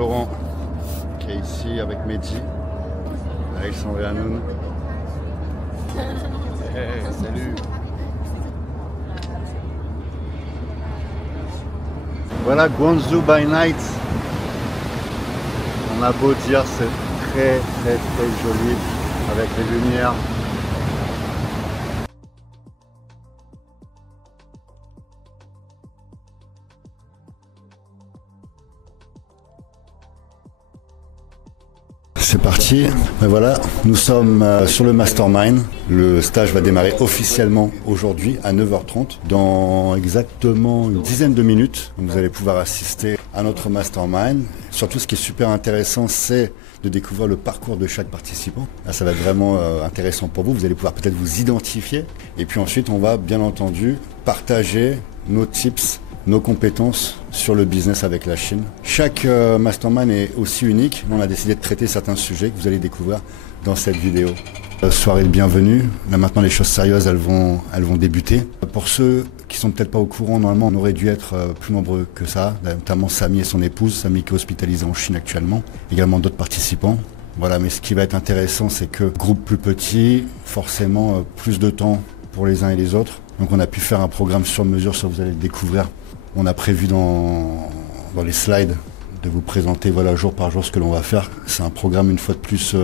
Florent qui est ici avec Mehdi, Alexandre Hanoun. Hey, salut. Voilà Guangzhou by night. On a beau dire, c'est très joli avec les lumières. C'est parti, ben voilà, nous sommes sur le Mastermind. Le stage va démarrer officiellement aujourd'hui à 9h30. Dans exactement une dizaine de minutes, vous allez pouvoir assister à notre Mastermind. Surtout, ce qui est super intéressant, c'est de découvrir le parcours de chaque participant. Là, ça va être vraiment intéressant pour vous. Vous allez pouvoir peut-être vous identifier. Et puis ensuite, on va bien entendu partager nos tips, nos compétences sur le business avec la Chine. Chaque mastermind est aussi unique. On a décidé de traiter certains sujets que vous allez découvrir dans cette vidéo. Soirée de bienvenue. Là maintenant les choses sérieuses elles vont débuter. Pour ceux qui sont peut-être pas au courant, normalement on aurait dû être plus nombreux que ça, notamment Samy et son épouse, Samy qui est hospitalisé en Chine actuellement, également d'autres participants. Voilà, mais ce qui va être intéressant, c'est que groupe plus petit, forcément plus de temps pour les uns et les autres. Donc on a pu faire un programme sur mesure, ça vous allez le découvrir. On a prévu dans les slides de vous présenter voilà, jour par jour ce que l'on va faire. C'est un programme une fois de plus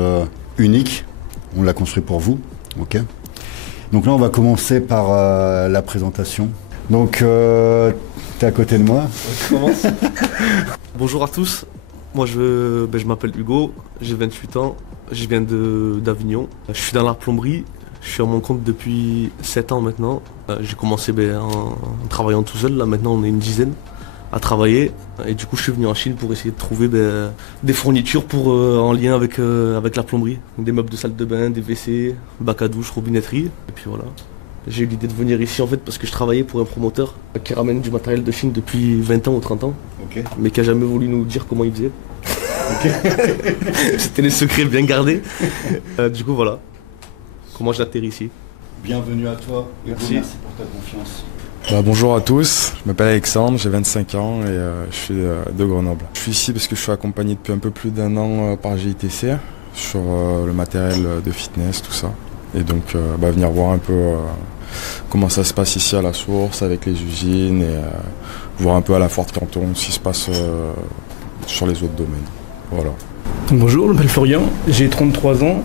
unique. On l'a construit pour vous. Okay. Donc là, on va commencer par la présentation. Donc, tu es à côté de moi. On commence. Bonjour à tous. Moi, je m'appelle Hugo. J'ai 28 ans. Je viens d'Avignon. Je suis dans la plomberie. Je suis à mon compte depuis 7 ans maintenant. J'ai commencé en travaillant tout seul. Là maintenant on est une dizaine à travailler. Et du coup je suis venu en Chine pour essayer de trouver des fournitures en lien avec la plomberie. Des meubles de salle de bain, des WC, bac à douche, robinetterie. Et puis voilà. J'ai eu l'idée de venir ici en fait parce que je travaillais pour un promoteur qui ramène du matériel de Chine depuis 20 ans ou 30 ans. Okay. Mais qui n'a jamais voulu nous dire comment il faisait. Okay. C'était les secrets bien gardés. Du coup voilà. Comment j'atterris ici. Bienvenue à toi, merci pour ta confiance. Bonjour à tous, je m'appelle Alexandre, j'ai 25 ans et je suis de Grenoble. Je suis ici parce que je suis accompagné depuis un peu plus d'1 an par GITC sur le matériel de fitness, tout ça. Et donc venir voir un peu comment ça se passe ici à la source avec les usines et voir un peu à la Foire de Canton ce qui se passe sur les autres domaines. Voilà. Bonjour, je m'appelle Florian, j'ai 33 ans.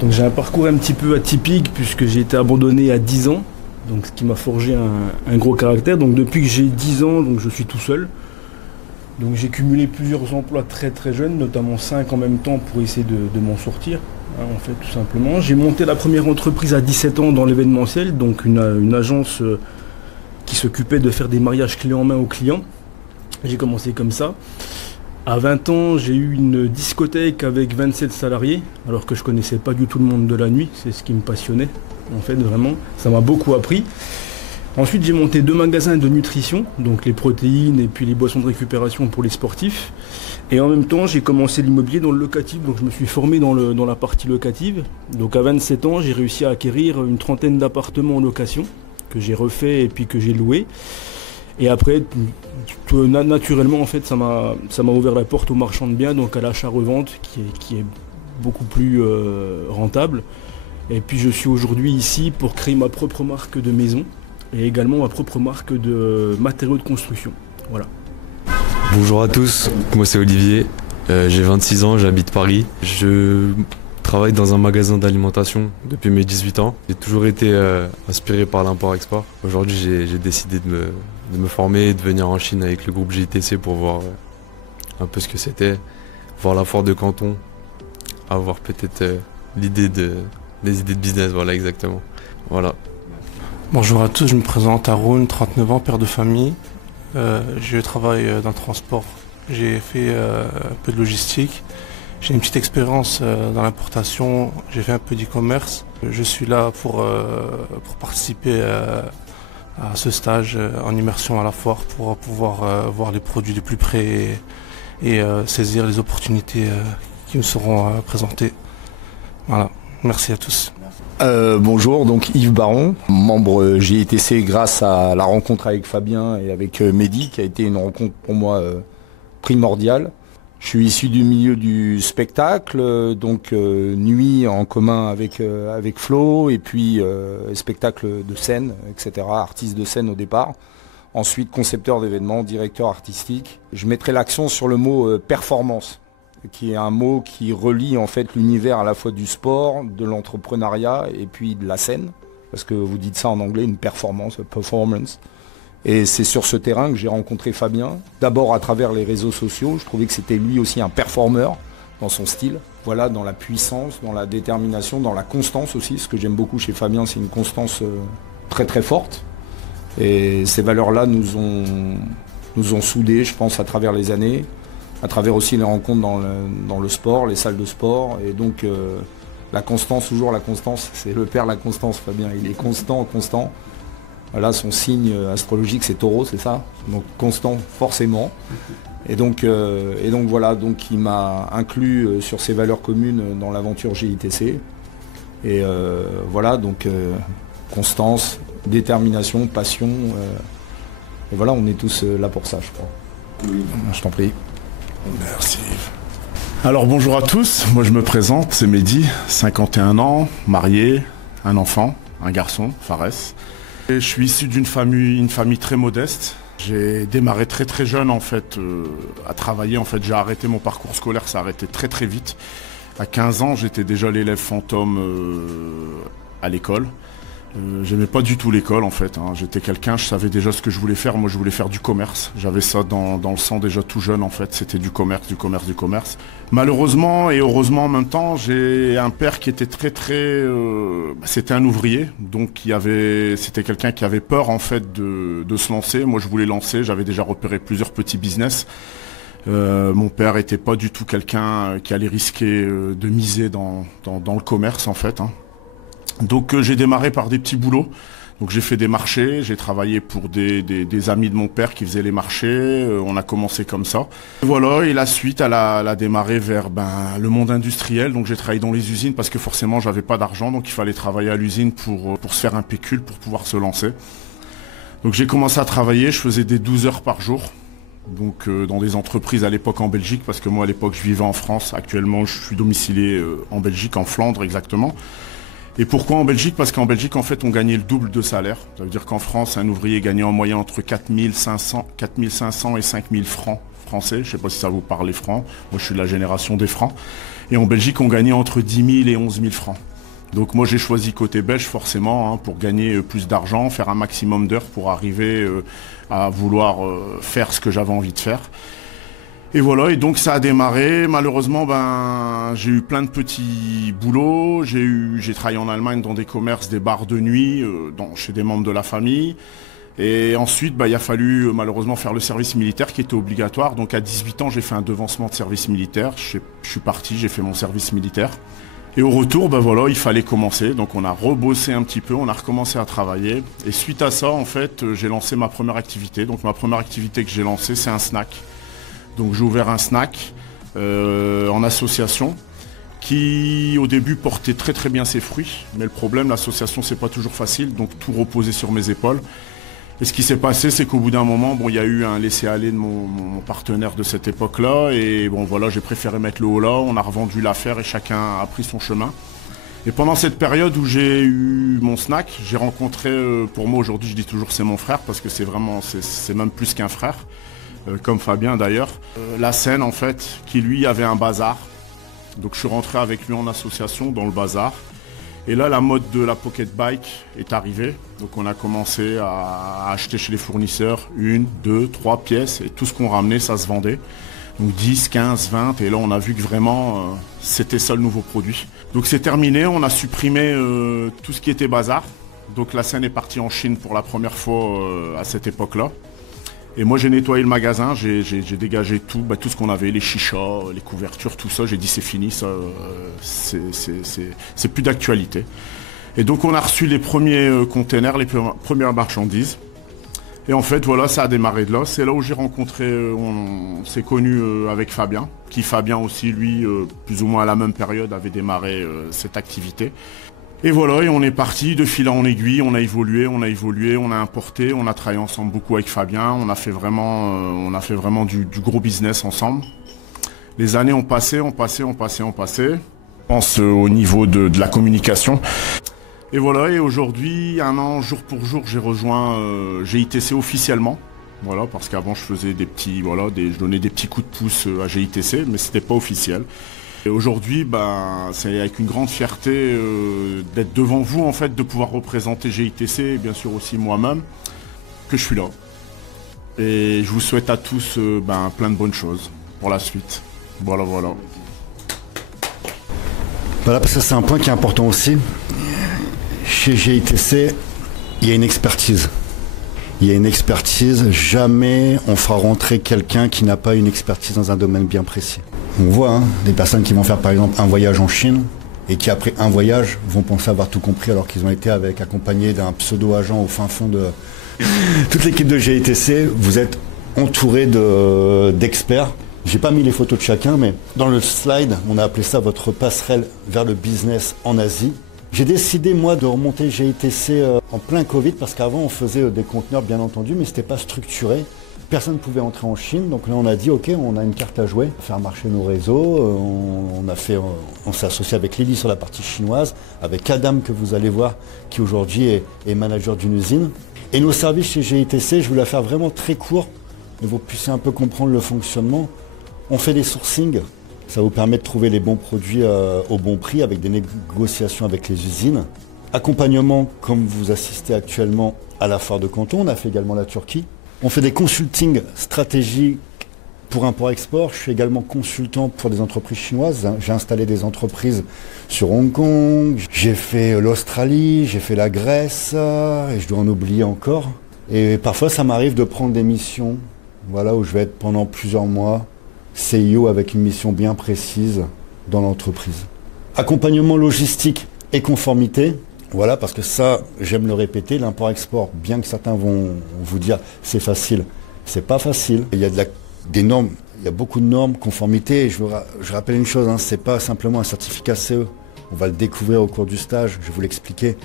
Donc j'ai un parcours un petit peu atypique puisque j'ai été abandonné à 10 ans, donc ce qui m'a forgé un gros caractère. Donc depuis que j'ai 10 ans, donc je suis tout seul. Donc j'ai cumulé plusieurs emplois très jeune, notamment 5 en même temps pour essayer de m'en sortir, en fait tout simplement. J'ai monté la première entreprise à 17 ans dans l'événementiel, donc une agence qui s'occupait de faire des mariages clés en main aux clients. J'ai commencé comme ça. À 20 ans, j'ai eu une discothèque avec 27 salariés, alors que je connaissais pas du tout le monde de la nuit, c'est ce qui me passionnait, en fait, vraiment. Ça m'a beaucoup appris. Ensuite, j'ai monté 2 magasins de nutrition, donc les protéines et puis les boissons de récupération pour les sportifs. Et en même temps, j'ai commencé l'immobilier dans le locatif, donc je me suis formé dans la partie locative. Donc à 27 ans, j'ai réussi à acquérir une 30aine d'appartements en location, que j'ai refait et puis que j'ai loué. Et après, naturellement, en fait, ça m'a ouvert la porte au marchand de biens, donc à l'achat-revente, qui est beaucoup plus rentable. Et puis je suis aujourd'hui ici pour créer ma propre marque de maison et également ma propre marque de matériaux de construction. Voilà. Bonjour à tous, moi c'est Olivier, j'ai 26 ans, j'habite Paris. Je travaille dans un magasin d'alimentation depuis mes 18 ans. J'ai toujours été inspiré par l'import-export. Aujourd'hui, j'ai décidé de me former et de venir en Chine avec le groupe JTC pour voir un peu ce que c'était, voir la foire de Canton, avoir peut-être des idées de business, voilà exactement. Voilà. Bonjour à tous, je me présente Haroun, 39 ans, père de famille. Je travaille dans le transport. J'ai fait un peu de logistique. J'ai une petite expérience dans l'importation, j'ai fait un peu d'e-commerce. Je suis là pour participer à ce stage en immersion à la foire pour pouvoir voir les produits de plus près et saisir les opportunités qui me seront présentées. Voilà, merci à tous. Bonjour, donc Yves Baron, membre GITC grâce à la rencontre avec Fabien et avec Mehdi qui a été une rencontre pour moi primordiale. Je suis issu du milieu du spectacle, donc nuit en commun avec Flo, et puis spectacle de scène, etc. Artiste de scène au départ. Ensuite concepteur d'événements, directeur artistique. Je mettrai l'accent sur le mot performance, qui est un mot qui relie en fait l'univers à la fois du sport, de l'entrepreneuriat et puis de la scène. Parce que vous dites ça en anglais, une performance, performance. Et c'est sur ce terrain que j'ai rencontré Fabien. D'abord à travers les réseaux sociaux, je trouvais que c'était lui aussi un performeur dans son style. Voilà, dans la puissance, dans la détermination, dans la constance aussi. Ce que j'aime beaucoup chez Fabien, c'est une constance très très forte. Et ces valeurs-là nous ont soudés, je pense, à travers les années, à travers aussi les rencontres dans le sport, les salles de sport. Et donc la constance, toujours la constance, c'est le père la constance, Fabien. Il est constant. Voilà, son signe astrologique, c'est Taureau, c'est ça. Donc constant, forcément. Et donc voilà, donc il m'a inclus sur ces valeurs communes dans l'aventure GITC. Et voilà, donc constance, détermination, passion. Et voilà, on est tous là pour ça, je crois. Oui. Je t'en prie. Merci. Alors bonjour à tous, moi je me présente, c'est Mehdi, 51 ans, marié, un enfant, un garçon, Fares. Et je suis issu d'une famille très modeste. J'ai démarré très très jeune en fait à travailler. En fait, j'ai arrêté mon parcours scolaire, ça a arrêté très très vite. À 15 ans, j'étais déjà l'élève fantôme à l'école. J'aimais pas du tout l'école en fait, hein. J'étais quelqu'un, je savais déjà ce que je voulais faire. Moi je voulais faire du commerce. J'avais ça dans le sang déjà tout jeune en fait. C'était du commerce. Malheureusement et heureusement en même temps, j'ai un père qui était c'était un ouvrier. Donc c'était quelqu'un qui avait peur en fait de se lancer. Moi je voulais lancer, j'avais déjà repéré plusieurs petits business. Mon père était pas du tout quelqu'un qui allait risquer de miser dans le commerce en fait, hein. Donc j'ai démarré par des petits boulots. Donc j'ai fait des marchés, j'ai travaillé pour des amis de mon père qui faisaient les marchés. On a commencé comme ça. Et voilà, et la suite, elle a démarré vers le monde industriel. Donc j'ai travaillé dans les usines parce que forcément j'avais pas d'argent, donc il fallait travailler à l'usine pour se faire un pécule, pour pouvoir se lancer. Donc j'ai commencé à travailler, je faisais des 12 heures par jour. Donc dans des entreprises à l'époque en Belgique, parce que moi à l'époque je vivais en France. Actuellement je suis domicilié en Belgique, en Flandre exactement. Et pourquoi en Belgique? Parce qu'en Belgique, en fait, on gagnait le double de salaire. Ça veut dire qu'en France, un ouvrier gagnait en moyenne entre 4500 et 5000 francs français. Je ne sais pas si ça vous parle les francs. Moi, je suis de la génération des francs. Et en Belgique, on gagnait entre 10 000 et 11 000 francs. Donc moi, j'ai choisi côté belge, forcément, hein, pour gagner plus d'argent, faire un maximum d'heures pour arriver à vouloir faire ce que j'avais envie de faire. Et voilà, et donc ça a démarré. Malheureusement, j'ai eu plein de petits boulots. J'ai travaillé en Allemagne dans des commerces, des bars de nuit, chez des membres de la famille. Et ensuite, il a fallu malheureusement faire le service militaire qui était obligatoire. Donc à 18 ans, j'ai fait un devancement de service militaire. Je suis parti, j'ai fait mon service militaire. Et au retour, voilà, il fallait commencer. Donc on a rebossé un petit peu, on a recommencé à travailler. Et suite à ça, en fait, j'ai lancé ma première activité. Donc ma première activité que j'ai lancée, c'est un snack. Donc j'ai ouvert un snack en association qui au début portait très très bien ses fruits. Mais le problème, l'association c'est pas toujours facile, donc tout reposait sur mes épaules. Et ce qui s'est passé, c'est qu'au bout d'un moment, il y a eu un laisser-aller de mon partenaire de cette époque-là. Et voilà, j'ai préféré mettre le haut là, on a revendu l'affaire et chacun a pris son chemin. Et pendant cette période où j'ai eu mon snack, j'ai rencontré, pour moi aujourd'hui je dis toujours c'est mon frère, parce que c'est même plus qu'un frère. Comme Fabien d'ailleurs, la scène en fait, qui lui avait un bazar. Donc je suis rentré avec lui en association dans le bazar. Et là la mode de la pocket bike est arrivée. Donc on a commencé à acheter chez les fournisseurs 1, 2, 3 pièces et tout ce qu'on ramenait ça se vendait. Donc 10, 15, 20 et là on a vu que vraiment c'était ça le nouveau produit. Donc c'est terminé, on a supprimé tout ce qui était bazar. Donc la scène est partie en Chine pour la première fois à cette époque-là. Et moi j'ai nettoyé le magasin, j'ai dégagé tout ce qu'on avait, les chichas, les couvertures, tout ça. J'ai dit c'est fini, ça, c'est plus d'actualité. Et donc on a reçu les premiers containers, les premières marchandises. Et en fait voilà, ça a démarré de là. C'est là où j'ai rencontré, on s'est connu avec Fabien, qui Fabien aussi lui, plus ou moins à la même période, avait démarré cette activité. Et voilà, et on est parti de fil en aiguille, on a évolué, on a importé, on a travaillé ensemble beaucoup avec Fabien, on a fait vraiment du gros business ensemble. Les années ont passé. Je pense au niveau de la communication. Et voilà, et aujourd'hui, un an, jour pour jour, j'ai rejoint GITC officiellement. Voilà, parce qu'avant, je faisais je donnais des petits coups de pouce à GITC, mais c'était pas officiel. Et aujourd'hui, c'est avec une grande fierté d'être devant vous, en fait, de pouvoir représenter GITC, et bien sûr aussi moi-même, que je suis là. Et je vous souhaite à tous plein de bonnes choses pour la suite. Voilà. Voilà, parce que c'est un point qui est important aussi. Chez GITC, il y a une expertise. Jamais on fera rentrer quelqu'un qui n'a pas une expertise dans un domaine bien précis. On voit des personnes qui vont faire par exemple un voyage en Chine et qui après un voyage vont penser avoir tout compris alors qu'ils ont été accompagnés d'un pseudo-agent au fin fond de... Toute l'équipe de GITC, vous êtes entouré d'experts. J'ai pas mis les photos de chacun, mais dans le slide, on a appelé ça votre passerelle vers le business en Asie. J'ai décidé, moi, de remonter GITC en plein Covid, parce qu'avant, on faisait des conteneurs, bien entendu, mais c'était pas structuré. Personne ne pouvait entrer en Chine, donc là, on a dit, OK, on a une carte à jouer, faire marcher nos réseaux. On s'est associé avec Lily sur la partie chinoise, avec Adam, que vous allez voir, qui aujourd'hui est manager d'une usine. Et nos services chez GITC, je vais la faire vraiment très court, que vous puissiez un peu comprendre le fonctionnement. On fait des sourcings. Ça vous permet de trouver les bons produits au bon prix avec des négociations avec les usines. Accompagnement, comme vous assistez actuellement à la foire de Canton, on a fait également la Turquie. On fait des consultings stratégiques pour import-export. Je suis également consultant pour des entreprises chinoises. J'ai installé des entreprises sur Hong Kong. J'ai fait l'Australie, j'ai fait la Grèce, et je dois en oublier encore. Et parfois, ça m'arrive de prendre des missions, où je vais être pendant plusieurs mois. CIO avec une mission bien précise dans l'entreprise. Accompagnement logistique et conformité, parce que ça, j'aime le répéter, l'import-export, bien que certains vont vous dire c'est facile, c'est pas facile. Il y a des normes, il y a beaucoup de normes, conformité, et je rappelle une chose, c'est pas simplement un certificat CE, on va le découvrir au cours du stage, je vais vous l'expliquer,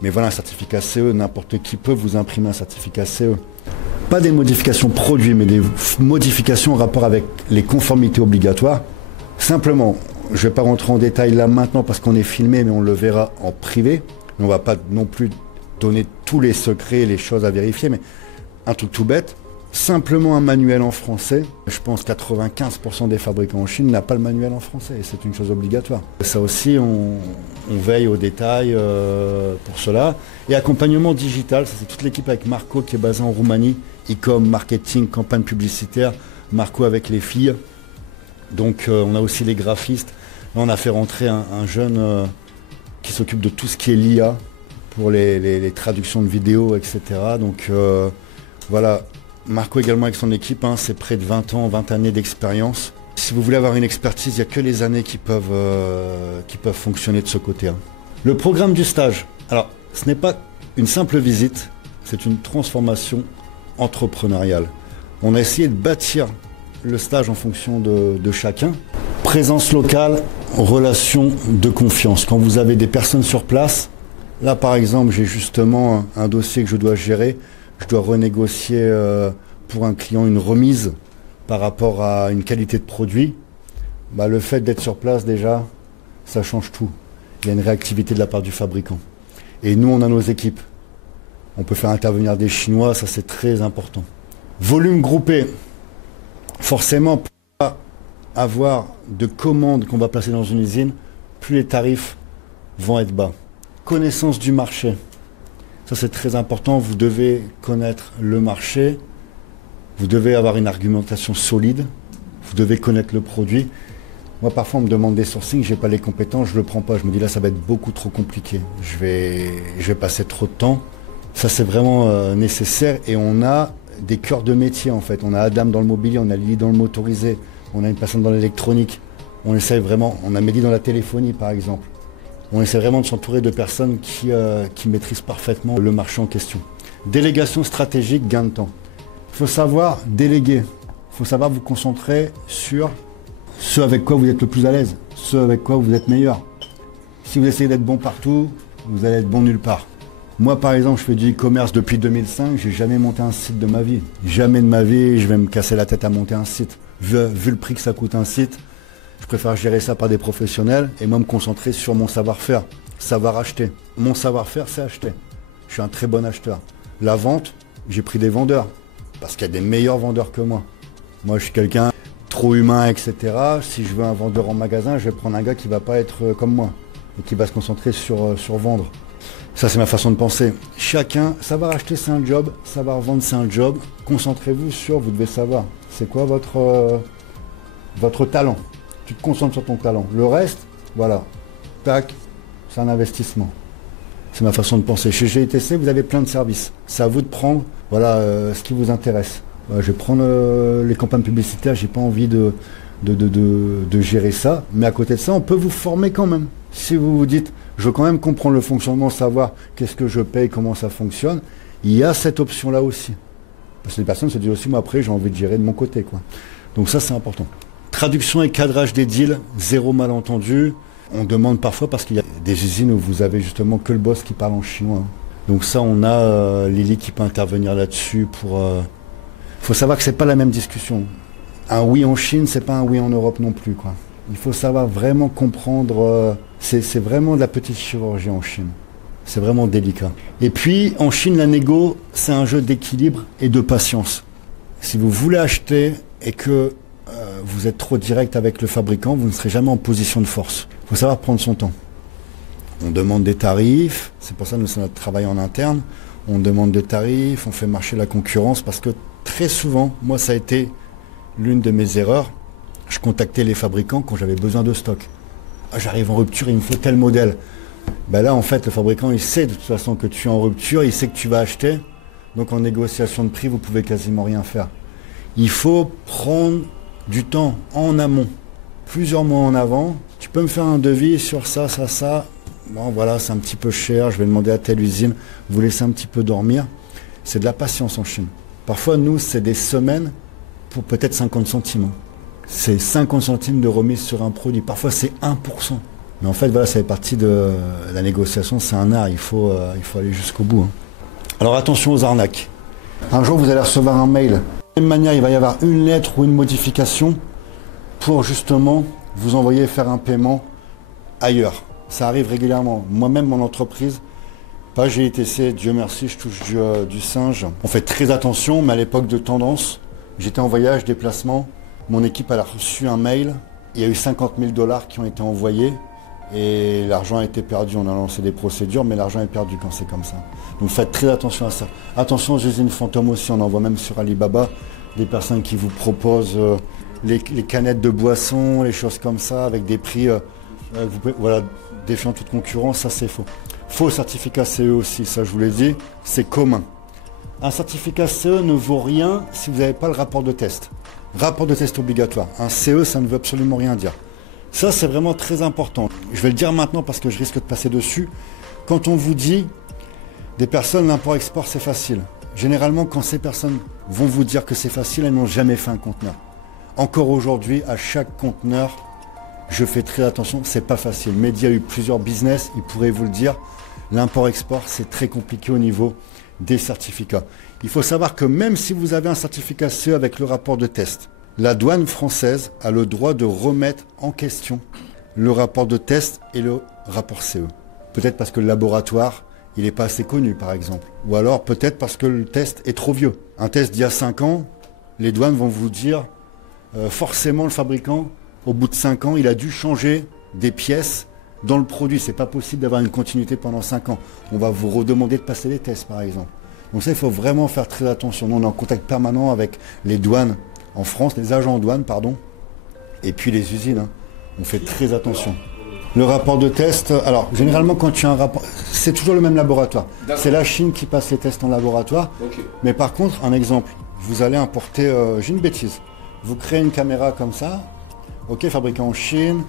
mais un certificat CE, n'importe qui peut vous imprimer un certificat CE. Pas des modifications produits, mais des modifications en rapport avec les conformités obligatoires. Simplement, je ne vais pas rentrer en détail là maintenant parce qu'on est filmé, mais on le verra en privé. On ne va pas non plus donner tous les secrets, les choses à vérifier, mais un truc tout bête. Simplement un manuel en français. Je pense 95% des fabricants en Chine n'a pas le manuel en français et c'est une chose obligatoire. Ça aussi, on veille aux détails pour cela. Et accompagnement digital, ça c'est toute l'équipe avec Marco qui est basé en Roumanie. E-com, marketing, campagne publicitaire. Marco avec les filles. Donc on a aussi les graphistes. Là, on a fait rentrer un jeune qui s'occupe de tout ce qui est l'IA pour les traductions de vidéos, etc. Donc voilà. Marco également avec son équipe, c'est près de 20 années d'expérience. Si vous voulez avoir une expertise, il n'y a que les années qui peuvent fonctionner de ce côté. Le programme du stage, alors ce n'est pas une simple visite, c'est une transformation entrepreneuriale. On a essayé de bâtir le stage en fonction de chacun. Présence locale, relation de confiance. Quand vous avez des personnes sur place, là par exemple j'ai justement un dossier que je dois gérer. Je dois renégocier pour un client une remise par rapport à une qualité de produit. Le fait d'être sur place déjà, ça change tout. Il y a une réactivité de la part du fabricant. Et nous, on a nos équipes. On peut faire intervenir des Chinois, ça c'est très important. Volume groupé. Forcément, pour pas avoir de commandes qu'on va placer dans une usine, plus les tarifs vont être bas. Connaissance du marché. Ça, c'est très important. Vous devez connaître le marché. Vous devez avoir une argumentation solide. Vous devez connaître le produit. Moi, parfois, on me demande des sourcings. Je n'ai pas les compétences. Je ne le prends pas. Je me dis là, ça va être beaucoup trop compliqué. Je vais passer trop de temps. Ça, c'est vraiment nécessaire. Et on a des cœurs de métier, en fait. On a Adam dans le mobilier. On a Lily dans le motorisé. On a une personne dans l'électronique. On essaie vraiment. On a Mehdi dans la téléphonie, par exemple. On essaie vraiment de s'entourer de personnes qui maîtrisent parfaitement le marché en question. Délégation stratégique, gain de temps. Il faut savoir déléguer. Il faut savoir vous concentrer sur ce avec quoi vous êtes le plus à l'aise, ce avec quoi vous êtes meilleur. Si vous essayez d'être bon partout, vous allez être bon nulle part. Moi, par exemple, je fais du e-commerce depuis 2005, j'ai jamais monté un site de ma vie. Jamais de ma vie, je vais me casser la tête à monter un site. vu le prix que ça coûte un site, je préfère gérer ça par des professionnels et moi me concentrer sur mon savoir-faire, savoir acheter. Mon savoir-faire, c'est acheter. Je suis un très bon acheteur. La vente, j'ai pris des vendeurs, parce qu'il y a des meilleurs vendeurs que moi. Moi, je suis quelqu'un trop humain, etc. Si je veux un vendeur en magasin, je vais prendre un gars qui ne va pas être comme moi et qui va se concentrer sur vendre. Ça, c'est ma façon de penser. Chacun, savoir acheter, c'est un job. Savoir vendre, c'est un job. Concentrez-vous sur, vous devez savoir, c'est quoi votre talent. Tu te concentres sur ton talent. Le reste, voilà, tac, c'est un investissement. C'est ma façon de penser. Chez GITC, vous avez plein de services. C'est à vous de prendre ce qui vous intéresse. Je vais prendre les campagnes publicitaires, j'ai pas envie de gérer ça. Mais à côté de ça, on peut vous former quand même. Si vous vous dites, je veux quand même comprendre le fonctionnement, savoir qu'est-ce que je paye, comment ça fonctionne, il y a cette option-là aussi. Parce que les personnes se disent aussi, moi après, j'ai envie de gérer de mon côté, quoi. Donc ça, c'est important. Traduction et cadrage des deals, zéro malentendu. On demande parfois parce qu'il y a des usines où vous avez justement que le boss qui parle en chinois. Donc ça, on a Lily qui peut intervenir là-dessus pour... faut savoir que c'est pas la même discussion. Un oui en Chine, c'est pas un oui en Europe non plus, quoi. Il faut savoir vraiment comprendre... c'est vraiment de la petite chirurgie en Chine. C'est vraiment délicat. Et puis, en Chine, la négo, c'est un jeu d'équilibre et de patience. Si vous voulez acheter et que vous êtes trop direct avec le fabricant, vous ne serez jamais en position de force. Il faut savoir prendre son temps. On demande des tarifs, c'est pour ça que nous, c'est notre travail en interne. On demande des tarifs, on fait marcher la concurrence parce que très souvent, moi ça a été l'une de mes erreurs, je contactais les fabricants quand j'avais besoin de stock. J'arrive en rupture, il me faut tel modèle. Ben là en fait le fabricant il sait de toute façon que tu es en rupture, il sait que tu vas acheter, donc en négociation de prix vous pouvez quasiment rien faire. Il faut prendre du temps en amont, plusieurs mois en avant. Tu peux me faire un devis sur ça, bon voilà c'est un petit peu cher, je vais demander à telle usine, vous laissez un petit peu dormir. C'est de la patience en Chine. Parfois nous c'est des semaines pour peut-être 50 centimes. C'est 50 centimes de remise sur un produit, parfois c'est 1%. Mais en fait voilà, ça fait partie de la négociation, c'est un art, il faut aller jusqu'au bout. Alors attention aux arnaques. Un jour vous allez recevoir un mail. De la même manière il va y avoir une lettre ou une modification pour justement vous envoyer faire un paiement ailleurs. Ça arrive régulièrement. Moi-même, mon entreprise, pas GITC, Dieu merci, je touche du singe. On fait très attention, mais à l'époque de Tendance, j'étais en voyage, déplacement. Mon équipe elle a reçu un mail. Il y a eu 50 000 $ qui ont été envoyés et l'argent a été perdu. On a lancé des procédures, mais l'argent est perdu quand c'est comme ça. Donc faites très attention à ça. Attention aux usines fantômes aussi, on en voit même sur Alibaba, des personnes qui vous proposent les canettes de boissons, les choses comme ça, avec des prix, voilà, défiant toute concurrence, ça c'est faux. Faux certificat CE aussi, ça je vous l'ai dit, c'est commun. Un certificat CE ne vaut rien si vous n'avez pas le rapport de test. Rapport de test obligatoire. Un CE, ça ne veut absolument rien dire. Ça, c'est vraiment très important. Je vais le dire maintenant parce que je risque de passer dessus. Quand on vous dit, des personnes, l'import-export, c'est facile. Généralement, quand ces personnes vont vous dire que c'est facile, elles n'ont jamais fait un conteneur. Encore aujourd'hui, à chaque conteneur, je fais très attention, c'est pas facile. Mehdi a eu plusieurs business, il pourrait vous le dire. L'import-export, c'est très compliqué au niveau des certificats. Il faut savoir que même si vous avez un certificat CE avec le rapport de test, la douane française a le droit de remettre en question le rapport de test et le rapport CE. Peut-être parce que le laboratoire, il n'est pas assez connu, par exemple. Ou alors peut-être parce que le test est trop vieux. Un test d'il y a 5 ans, les douanes vont vous dire, forcément le fabricant, au bout de 5 ans, il a dû changer des pièces dans le produit. C'est pas possible d'avoir une continuité pendant 5 ans. On va vous redemander de passer des tests, par exemple. Donc ça, il faut vraiment faire très attention. Nous, on est en contact permanent avec les douanes en France, les agents en douane, pardon, et puis les usines. On fait très attention. Le rapport de test, alors généralement quand tu as un rapport, c'est toujours le même laboratoire. C'est la Chine qui passe les tests en laboratoire. Okay. Mais par contre, un exemple, vous allez importer, j'ai une bêtise, vous créez une caméra comme ça, ok, fabriquée en Chine,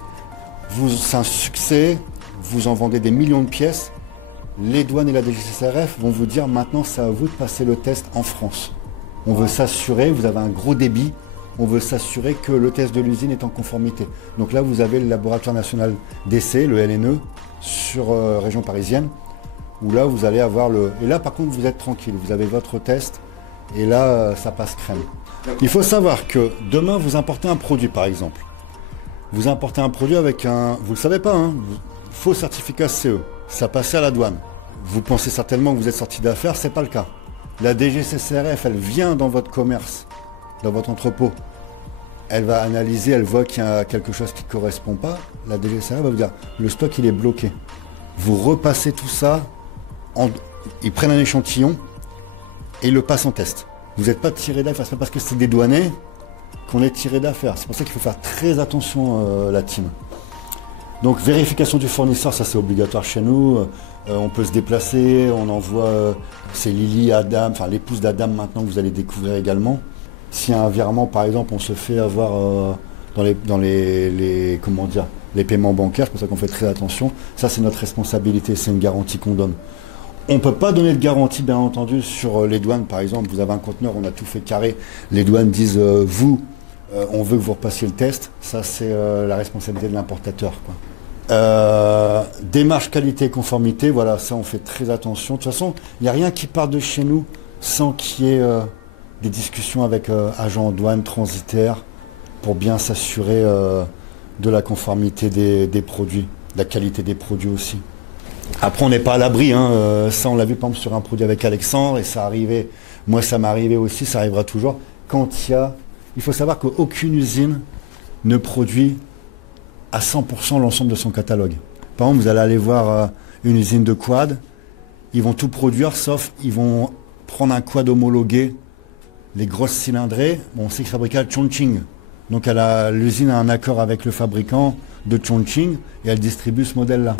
c'est un succès, vous en vendez des millions de pièces, les douanes et la DGCCRF vont vous dire maintenant c'est à vous de passer le test en France. On veut s'assurer, vous avez un gros débit, on veut s'assurer que le test de l'usine est en conformité. Donc là, vous avez le laboratoire national d'essai, le LNE, sur région parisienne, où là, vous allez avoir le... Et là, par contre, vous êtes tranquille, vous avez votre test et là, ça passe crème. Il faut savoir que demain, vous importez un produit, par exemple. Vous importez un produit avec un... Vous ne le savez pas, hein, faux certificat CE. Ça passait à la douane. Vous pensez certainement que vous êtes sorti d'affaires, ce n'est pas le cas. La DGCCRF, elle vient dans votre commerce, dans votre entrepôt. Elle va analyser, elle voit qu'il y a quelque chose qui ne correspond pas. La DGCCRF va vous dire, le stock, il est bloqué. Vous repassez tout ça, ils prennent un échantillon et ils le passent en test. Vous n'êtes pas tiré d'affaire, c'est pas parce que c'est des douaniers qu'on est tiré d'affaire. C'est pour ça qu'il faut faire très attention, la team. Donc vérification du fournisseur, ça c'est obligatoire chez nous. On peut se déplacer, on envoie, c'est Lily, Adam, enfin l'épouse d'Adam maintenant que vous allez découvrir également. S'il y a un virement par exemple, on se fait avoir dans les comment dire, les paiements bancaires, c'est pour ça qu'on fait très attention. Ça c'est notre responsabilité, c'est une garantie qu'on donne. On ne peut pas donner de garantie bien entendu sur les douanes par exemple. Vous avez un conteneur, on a tout fait carré. Les douanes disent on veut que vous repassiez le test. Ça c'est la responsabilité de l'importateur, quoi. Démarche qualité et conformité, voilà, ça on fait très attention. De toute façon, il n'y a rien qui part de chez nous sans qu'il y ait des discussions avec agents douane, transitaires, pour bien s'assurer de la conformité des produits, de la qualité des produits aussi. Après, on n'est pas à l'abri, hein, ça on l'a vu par exemple sur un produit avec Alexandre, et ça arrivait, moi ça m'est arrivé aussi, ça arrivera toujours, quand il faut savoir qu'aucune usine ne produit à 100% l'ensemble de son catalogue. Par exemple, vous allez aller voir une usine de quad, ils vont tout produire, sauf ils vont prendre un quad homologué, les grosses cylindrées, bon, on sait qu'ils fabriquent à Chongqing. Donc l'usine a un accord avec le fabricant de Chongqing et elle distribue ce modèle-là.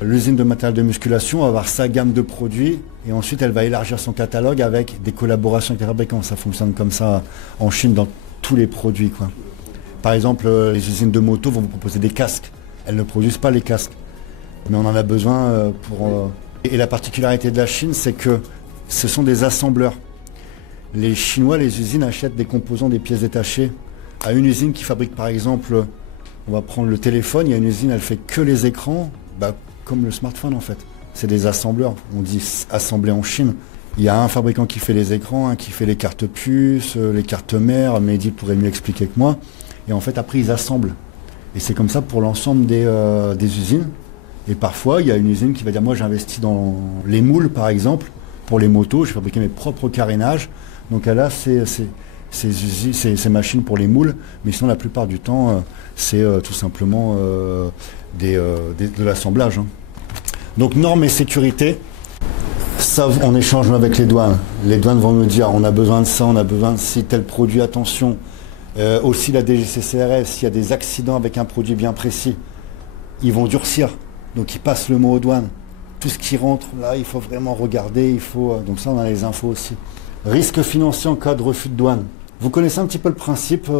L'usine de matériel de musculation va avoir sa gamme de produits et ensuite elle va élargir son catalogue avec des collaborations avec les fabricants. Ça fonctionne comme ça en Chine dans tous les produits, quoi. Par exemple, les usines de moto vont vous proposer des casques. Elles ne produisent pas les casques. Mais on en a besoin pour... Et la particularité de la Chine, c'est que ce sont des assembleurs. Les Chinois, les usines achètent des composants, des pièces détachées à une usine qui fabrique par exemple, on va prendre le téléphone, il y a une usine, elle fait que les écrans, comme le smartphone en fait. C'est des assembleurs, on dit assemblés en Chine. Il y a un fabricant qui fait les écrans, un qui fait les cartes puces, les cartes mères, Mehdi pourrait mieux expliquer que moi. Et en fait, après, ils assemblent. Et c'est comme ça pour l'ensemble des usines. Et parfois, il y a une usine qui va dire, moi, j'investis dans les moules, par exemple, pour les motos. J'ai fabriqué mes propres carénages. Donc là, c'est ces machines pour les moules. Mais sinon, la plupart du temps, c'est tout simplement de l'assemblage, hein. Donc, normes et sécurité, ça, on échange avec les douanes. Les douanes vont nous dire, on a besoin de ça, on a besoin de si tel produit, attention. Aussi la DGCCRF, s'il y a des accidents avec un produit bien précis, ils vont durcir. Donc ils passent le mot aux douanes. Tout ce qui rentre, là, il faut vraiment regarder. Donc ça, on a les infos aussi. Risque financier en cas de refus de douane. Vous connaissez un petit peu le principe.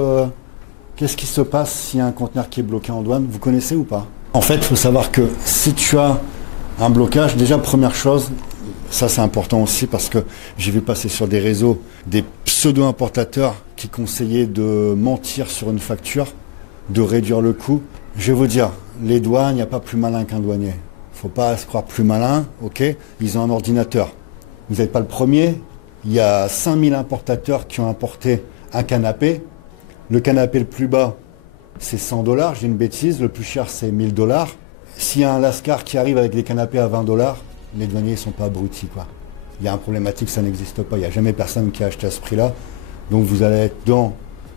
Qu'est-ce qui se passe s'il y a un conteneur qui est bloqué en douane? Vous connaissez ou pas? En fait, il faut savoir que si tu as un blocage, déjà, première chose, ça c'est important aussi parce que j'ai vu passer sur des réseaux des pseudo-importateurs qui conseillaient de mentir sur une facture, de réduire le coût. Je vais vous dire, les douanes, il n'y a pas plus malin qu'un douanier. Il ne faut pas se croire plus malin, ok? Ils ont un ordinateur. Vous n'êtes pas le premier. Il y a 5000 importateurs qui ont importé un canapé. Le canapé le plus bas, c'est 100 $. J'ai une bêtise, le plus cher, c'est 1000 $. S'il y a un Lascar qui arrive avec des canapés à 20 $, les douaniers ne sont pas abrutis, quoi. Il y a un problématique, ça n'existe pas. Il n'y a jamais personne qui a acheté à ce prix-là. Donc vous allez être dans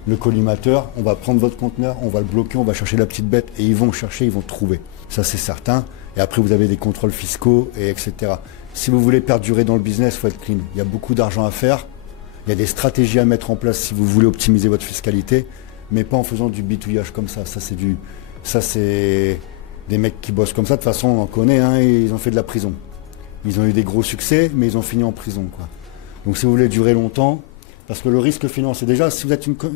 le collimateur, on va prendre votre conteneur, on va le bloquer, on va chercher la petite bête et ils vont chercher, ils vont trouver. Ça c'est certain. Et après vous avez des contrôles fiscaux, et etc. Si vous voulez perdurer dans le business, il faut être clean. Il y a beaucoup d'argent à faire. Il y a des stratégies à mettre en place si vous voulez optimiser votre fiscalité, mais pas en faisant du bitouillage comme ça. Ça c'est des mecs qui bossent comme ça. De toute façon, on en connaît, hein, ils ont fait de la prison. Ils ont eu des gros succès, mais ils ont fini en prison, quoi. Donc si vous voulez durer longtemps, parce que le risque financier, déjà, si vous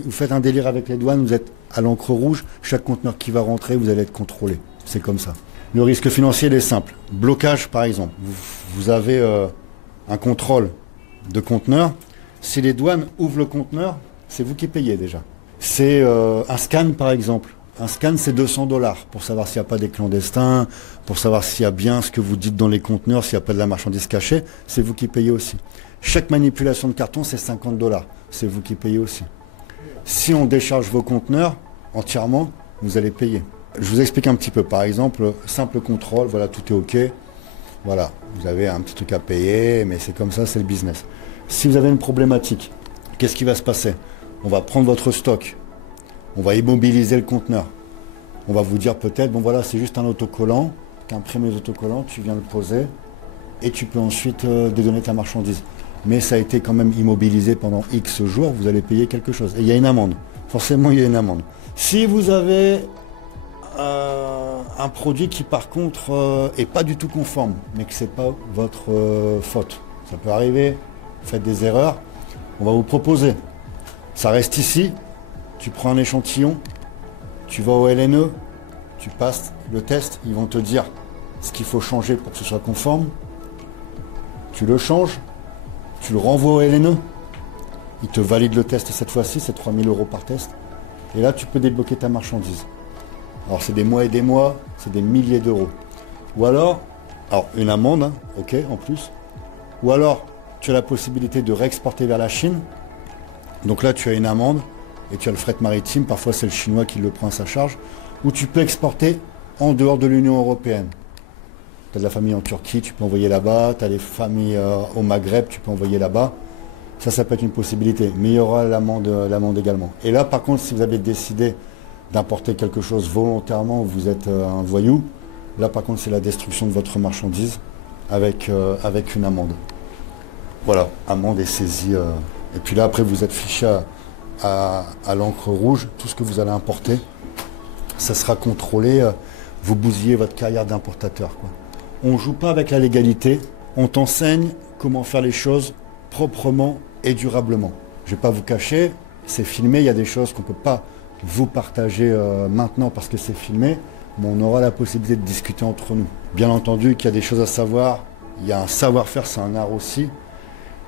faites un délire avec les douanes, vous êtes à l'encre rouge, chaque conteneur qui va rentrer, vous allez être contrôlé. C'est comme ça. Le risque financier, il est simple. Blocage, par exemple. Vous avez un contrôle de conteneur. Si les douanes ouvrent le conteneur, c'est vous qui payez déjà. C'est un scan, par exemple. Un scan, c'est 200 $ pour savoir s'il n'y a pas des clandestins, pour savoir s'il y a bien ce que vous dites dans les conteneurs, s'il n'y a pas de la marchandise cachée. C'est vous qui payez aussi. Chaque manipulation de carton, c'est 50 $. C'est vous qui payez aussi. Si on décharge vos conteneurs entièrement, vous allez payer. Je vous explique un petit peu. Par exemple, simple contrôle, voilà, tout est OK. Voilà, vous avez un petit truc à payer, mais c'est comme ça, c'est le business. Si vous avez une problématique, qu'est-ce qui va se passer? On va prendre votre stock, on va immobiliser le conteneur. On va vous dire peut-être, bon voilà, c'est juste un autocollant, tu imprimes les autocollants, tu viens le poser, et tu peux ensuite dédonner ta marchandise. Mais ça a été quand même immobilisé pendant X jours, vous allez payer quelque chose. Et il y a une amende. Forcément, il y a une amende. Si vous avez un produit qui par contre est pas du tout conforme, mais que c'est pas votre faute, ça peut arriver, vous faites des erreurs, on va vous proposer. Ça reste ici, tu prends un échantillon, tu vas au LNE, tu passes le test, ils vont te dire ce qu'il faut changer pour que ce soit conforme. Tu le changes, tu le renvoies au LNE, ils te valident le test cette fois-ci, c'est 3 000 € par test. Et là, tu peux débloquer ta marchandise. Alors, c'est des mois et des mois, c'est des milliers d'euros. Ou alors une amende, hein, ok, en plus. Ou alors, tu as la possibilité de réexporter vers la Chine. Donc là, tu as une amende et tu as le fret maritime. Parfois, c'est le Chinois qui le prend à sa charge. Ou tu peux exporter en dehors de l'Union européenne. Tu as de la famille en Turquie, tu peux envoyer là-bas. Tu as des familles au Maghreb, tu peux envoyer là-bas. Ça peut être une possibilité. Mais il y aura l'amende également. Et là, par contre, si vous avez décidé d'importer quelque chose volontairement, vous êtes un voyou, là, par contre, c'est la destruction de votre marchandise avec une amende. Voilà, amende et saisie. Et puis là, après, vous êtes fiché à l'encre rouge. Tout ce que vous allez importer, ça sera contrôlé. Vous bousillez votre carrière d'importateur, quoi. On ne joue pas avec la légalité. On t'enseigne comment faire les choses proprement et durablement. Je ne vais pas vous cacher, c'est filmé. Il y a des choses qu'on ne peut pas vous partager maintenant parce que c'est filmé. Mais on aura la possibilité de discuter entre nous. Bien entendu qu'il y a des choses à savoir. Il y a un savoir-faire, c'est un art aussi.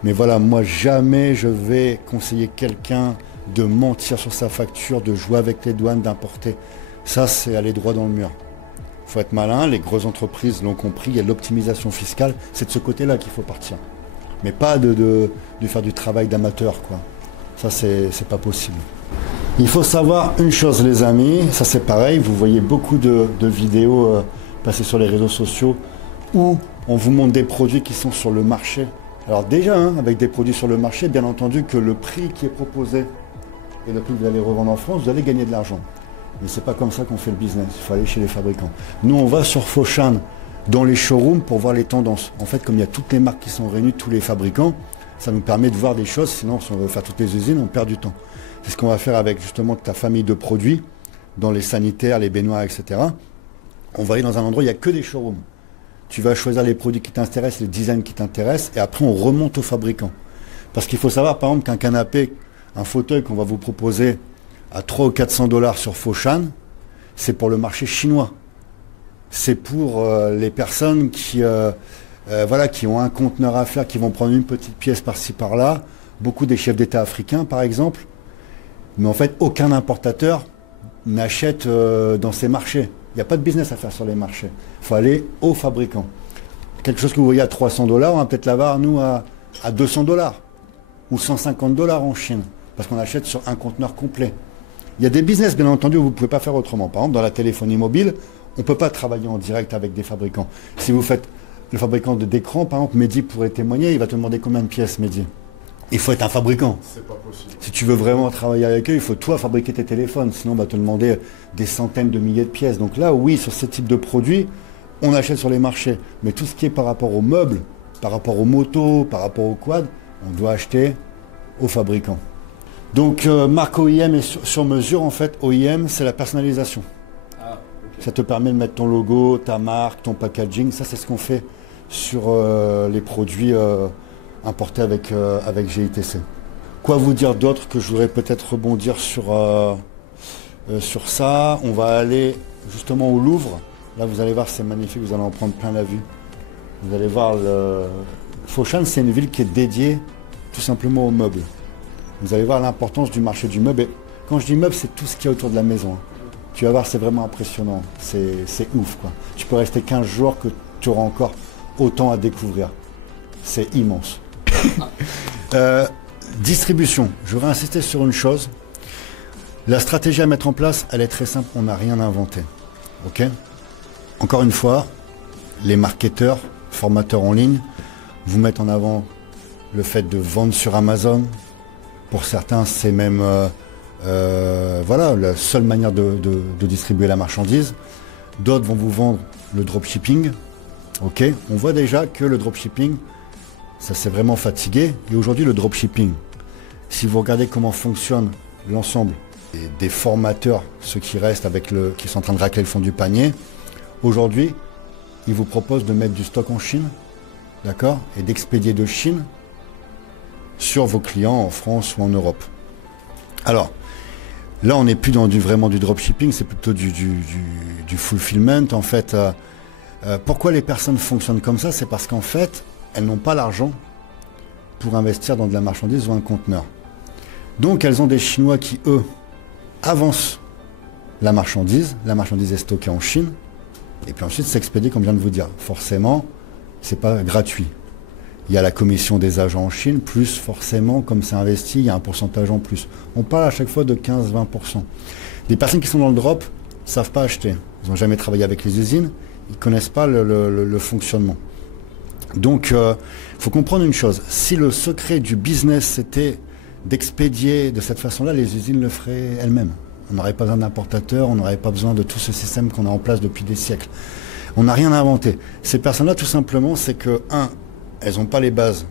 Mais voilà, moi, jamais je vais conseiller quelqu'un de mentir sur sa facture, de jouer avec les douanes, d'importer. Ça, c'est aller droit dans le mur. Il faut être malin, les grosses entreprises l'ont compris, il y a l'optimisation fiscale. C'est de ce côté-là qu'il faut partir. Mais pas de faire du travail d'amateur, quoi. Ça, c'est pas possible. Il faut savoir une chose, les amis, ça c'est pareil, vous voyez beaucoup de vidéos passer sur les réseaux sociaux où on vous montre des produits qui sont sur le marché. Alors déjà, avec des produits sur le marché, bien entendu que le prix qui est proposé et le prix que vous allez revendre en France, vous allez gagner de l'argent. Mais c'est pas comme ça qu'on fait le business, il faut aller chez les fabricants. Nous, on va sur Foshan, dans les showrooms, pour voir les tendances. En fait, comme il y a toutes les marques qui sont réunies, tous les fabricants, ça nous permet de voir des choses, sinon si on veut faire toutes les usines, on perd du temps. C'est ce qu'on va faire avec justement ta famille de produits, dans les sanitaires, les baignoires, etc. On va aller dans un endroit où il n'y a que des showrooms. Tu vas choisir les produits qui t'intéressent, les designs qui t'intéressent, et après on remonte au fabricant. Parce qu'il faut savoir par exemple qu'un canapé, un fauteuil qu'on va vous proposer à 300 ou 400 $ sur Foshan, c'est pour le marché chinois. C'est pour les personnes qui ont un conteneur à faire, qui vont prendre une petite pièce par-ci par-là, beaucoup des chefs d'État africains par exemple. Mais en fait, aucun importateur n'achète dans ces marchés. Il n'y a pas de business à faire sur les marchés. Il faut aller aux fabricants. Quelque chose que vous voyez à 300 $, on va peut-être l'avoir, nous, à 200 $ ou 150 $ en Chine, parce qu'on achète sur un conteneur complet. Il y a des business, bien entendu, où vous ne pouvez pas faire autrement. Par exemple, dans la téléphonie mobile, on ne peut pas travailler en direct avec des fabricants. Si vous faites le fabricant d'écran, par exemple, Mehdi pourrait témoigner, il va te demander combien de pièces, Mehdi. Il faut être un fabricant. C'est pas possible. Si tu veux vraiment travailler avec eux, il faut toi fabriquer tes téléphones. Sinon, on va te demander des centaines de milliers de pièces. Donc là, oui, sur ce type de produits, on achète sur les marchés. Mais tout ce qui est par rapport aux meubles, par rapport aux motos, par rapport aux quads, on doit acheter aux fabricants. Donc, marque OEM et sur mesure, en fait, OEM, c'est la personnalisation. Ah, okay. Ça te permet de mettre ton logo, ta marque, ton packaging. Ça, c'est ce qu'on fait sur les produits importé avec GITC. Quoi vous dire d'autre que je voudrais peut-être rebondir sur ça. On va aller justement au Louvre. Là, vous allez voir, c'est magnifique, vous allez en prendre plein la vue. Vous allez voir, Foshan, c'est une ville qui est dédiée tout simplement aux meubles. Vous allez voir l'importance du marché du meuble. Et quand je dis meuble, c'est tout ce qu'il y a autour de la maison. Tu vas voir, c'est vraiment impressionnant. C'est ouf, quoi. Tu peux rester 15 jours que tu auras encore autant à découvrir. C'est immense. Distribution. Je voudrais insister sur une chose. La stratégie à mettre en place, elle est très simple. On n'a rien inventé. Ok ? Encore une fois, les marketeurs, formateurs en ligne, vous mettent en avant le fait de vendre sur Amazon. Pour certains, c'est même voilà, la seule manière de distribuer la marchandise. D'autres vont vous vendre le dropshipping. Ok, on voit déjà que le dropshipping, ça s'est vraiment fatigué. Et aujourd'hui, le dropshipping, si vous regardez comment fonctionne l'ensemble des formateurs, ceux qui restent qui sont en train de racler le fond du panier, aujourd'hui, ils vous proposent de mettre du stock en Chine, d'accord, et d'expédier de Chine sur vos clients en France ou en Europe. Alors, là, on n'est plus dans vraiment du dropshipping, c'est plutôt du fulfillment. En fait, pourquoi les personnes fonctionnent comme ça? C'est parce qu'en fait, elles n'ont pas l'argent pour investir dans de la marchandise ou un conteneur. Donc, elles ont des Chinois qui, eux, avancent la marchandise. La marchandise est stockée en Chine. Et puis ensuite, s'expédie, comme je viens de vous dire. Forcément, c'est pas gratuit. Il y a la commission des agents en Chine, plus forcément, comme c'est investi, il y a un pourcentage en plus. On parle à chaque fois de 15-20%. Les personnes qui sont dans le drop ne savent pas acheter. Ils n'ont jamais travaillé avec les usines. Ils ne connaissent pas le fonctionnement. Donc, il faut comprendre une chose. Si le secret du business, c'était d'expédier de cette façon-là, les usines le feraient elles-mêmes. On n'aurait pas besoin d'importateurs, on n'aurait pas besoin de tout ce système qu'on a en place depuis des siècles. On n'a rien inventé. Ces personnes-là, tout simplement, c'est que, elles n'ont pas les bases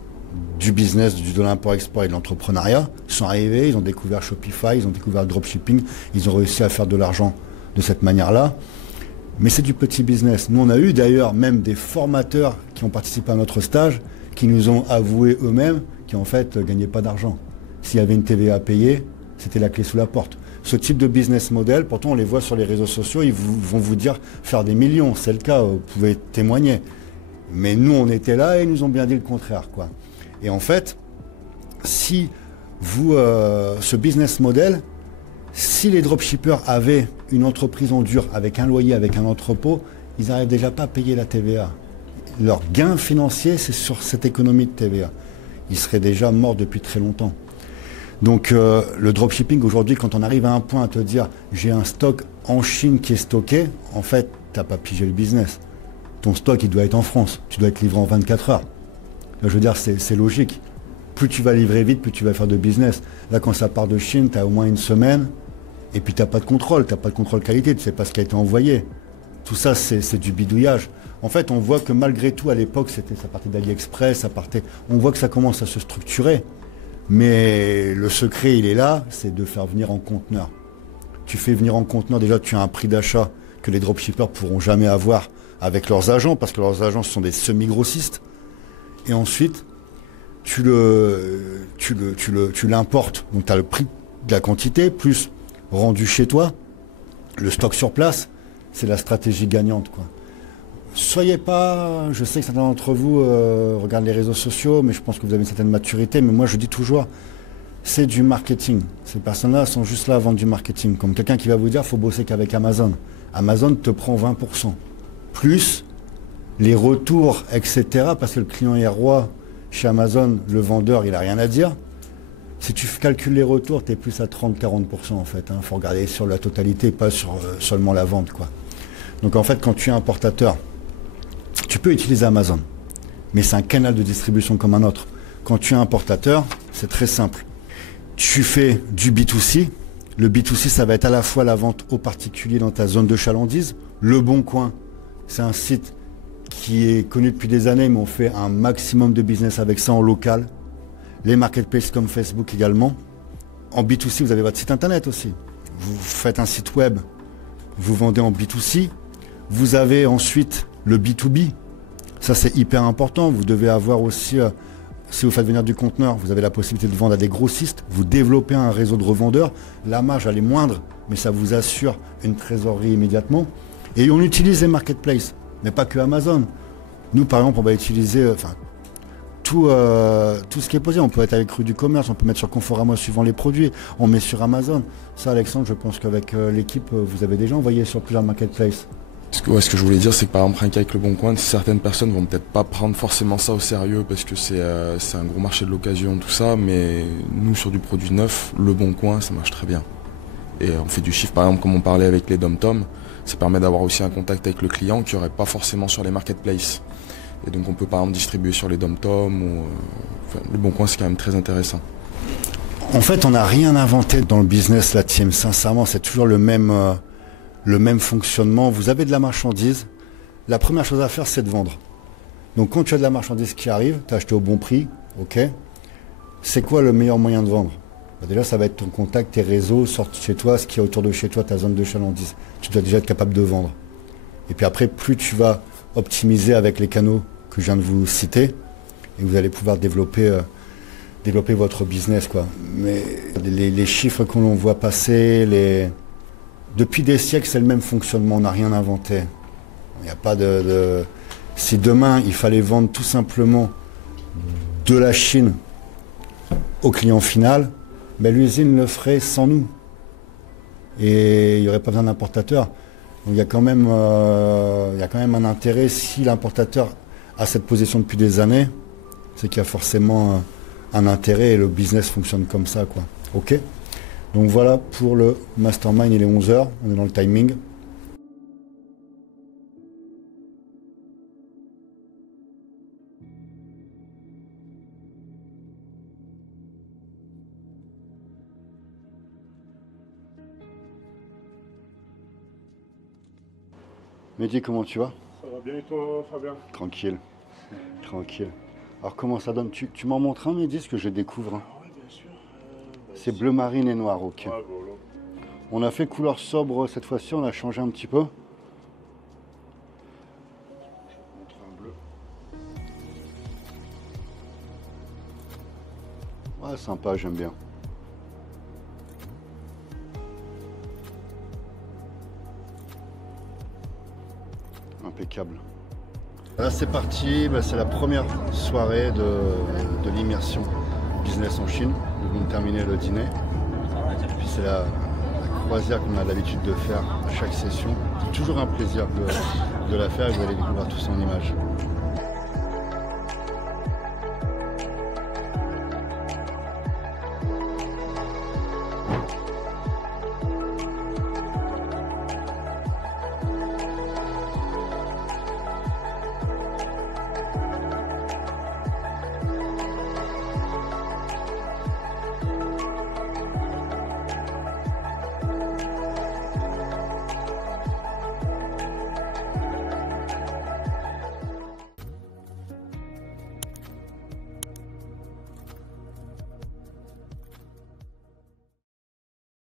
du business, de l'import-export et de l'entrepreneuriat. Ils sont arrivés, ils ont découvert Shopify, ils ont découvert le dropshipping, ils ont réussi à faire de l'argent de cette manière-là. Mais c'est du petit business. Nous, on a eu d'ailleurs même des formateurs qui ont participé à notre stage, qui nous ont avoué eux-mêmes qu'en fait, ne gagnaient pas d'argent. S'il y avait une TVA à payer, c'était la clé sous la porte. Ce type de business model, pourtant on les voit sur les réseaux sociaux, ils vont vous dire faire des millions. C'est le cas, vous pouvez témoigner. Mais nous, on était là et ils nous ont bien dit le contraire, quoi. Et en fait, si vous, ce business model, si les dropshippers avaient une entreprise en dur avec un loyer, avec un entrepôt, ils n'arrivent déjà pas à payer la TVA. Leur gain financier, c'est sur cette économie de TVA. Ils seraient déjà morts depuis très longtemps. Donc le dropshipping aujourd'hui, quand on arrive à un point à te dire j'ai un stock en Chine qui est stocké, en fait, tu n'as pas pigé le business. Ton stock, il doit être en France. Tu dois être livré en 24 heures. Là, je veux dire, c'est logique. Plus tu vas livrer vite, plus tu vas faire de business. Là, quand ça part de Chine, tu as au moins une semaine. Et puis, tu n'as pas de contrôle. Tu n'as pas de contrôle qualité. Tu ne sais pas ce qui a été envoyé. Tout ça, c'est du bidouillage. En fait, on voit que malgré tout, à l'époque, ça partait d'AliExpress. On voit que ça commence à se structurer. Mais le secret, il est là, c'est de faire venir en conteneur. Tu fais venir en conteneur, déjà, tu as un prix d'achat que les dropshippers pourront jamais avoir avec leurs agents, parce que leurs agents sont des semi-grossistes. Et ensuite, tu l'importes. Donc tu as le prix de la quantité, plus rendu chez toi, le stock sur place, c'est la stratégie gagnante, quoi. Soyez pas, je sais que certains d'entre vous regardent les réseaux sociaux, mais je pense que vous avez une certaine maturité, mais moi je dis toujours, c'est du marketing. Ces personnes-là sont juste là à vendre du marketing. Comme quelqu'un qui va vous dire, il faut bosser qu'avec Amazon. Amazon te prend 20%. Plus les retours, etc. Parce que le client est roi chez Amazon, le vendeur, il n'a rien à dire. Si tu calcules les retours, tu es plus à 30-40% en fait. Il faut regarder sur la totalité, pas sur seulement la vente, quoi. Donc en fait, quand tu es importateur, tu peux utiliser Amazon. Mais c'est un canal de distribution comme un autre. Quand tu es importateur, c'est très simple. Tu fais du B2C. Le B2C, ça va être à la fois la vente aux particuliers dans ta zone de chalandise. Le Bon Coin, c'est un site qui est connu depuis des années, mais on fait un maximum de business avec ça en local. Les marketplaces comme Facebook également. En B2C, vous avez votre site internet aussi. Vous faites un site web, vous vendez en B2C. Vous avez ensuite le B2B. Ça, c'est hyper important. Vous devez avoir aussi, si vous faites venir du conteneur, vous avez la possibilité de vendre à des grossistes. Vous développez un réseau de revendeurs. La marge, elle est moindre, mais ça vous assure une trésorerie immédiatement. Et on utilise les marketplaces, mais pas que Amazon. Nous, par exemple, on va utiliser tout ce qui est posé. On peut être avec Rue du Commerce, on peut mettre sur Conforama suivant les produits. On met sur Amazon. Ça, Alexandre, je pense qu'avec l'équipe, vous avez déjà envoyé sur plusieurs marketplaces. Ce que je voulais dire, c'est que par exemple, rien qu'avec le Bon Coin, certaines personnes vont peut-être pas prendre forcément ça au sérieux parce que c'est un gros marché de l'occasion, tout ça, mais nous, sur du produit neuf, le Bon Coin, ça marche très bien. Et on fait du chiffre, par exemple, comme on parlait avec les dom-tom, ça permet d'avoir aussi un contact avec le client qui n'y aurait pas forcément sur les marketplaces. Et donc on peut par exemple distribuer sur les dom-tom ou le Bon Coin, c'est quand même très intéressant. En fait, on n'a rien inventé dans le business, la team. Sincèrement, c'est toujours le même fonctionnement. Vous avez de la marchandise. La première chose à faire, c'est de vendre. Donc quand tu as de la marchandise qui arrive, tu as acheté au bon prix, ok. C'est quoi le meilleur moyen de vendre? Déjà, ça va être ton contact, tes réseaux, sortent chez toi, ce qu'il y a autour de chez toi, ta zone de chalandise. Tu dois déjà être capable de vendre. Et puis après, plus tu vas optimiser avec les canaux que je viens de vous citer, et vous allez pouvoir développer votre business, quoi. Mais les chiffres que l'on voit passer, depuis des siècles, c'est le même fonctionnement, on n'a rien inventé. Il n'y a pas de... Si demain, il fallait vendre tout simplement de la Chine au client final, ben l'usine le ferait sans nous. Et il n'y aurait pas besoin d'importateur. Donc il y a quand même un intérêt, si l'importateur a cette position depuis des années, c'est qu'il y a forcément un intérêt et le business fonctionne comme ça, quoi. Ok. Donc voilà pour le mastermind, il est 11h, on est dans le timing. Mehdi, comment tu vas? Ça va bien et toi, Fabien? Tranquille, tranquille. Alors comment ça donne? Tu m'en montres un, Mehdi, ce que je découvre, hein? Oui, bien sûr. C'est bleu marine et noir, ok. Ouais, voilà. On a fait couleur sobre cette fois-ci, on a changé un petit peu. Je vais te montrer un bleu. Ouais, sympa, j'aime bien. Impeccable. Là c'est parti, c'est la première soirée de l'immersion business en Chine. Nous venons de terminer le dîner. Puis c'est la croisière qu'on a l'habitude de faire à chaque session. C'est toujours un plaisir de la faire et vous allez découvrir tout ça en images.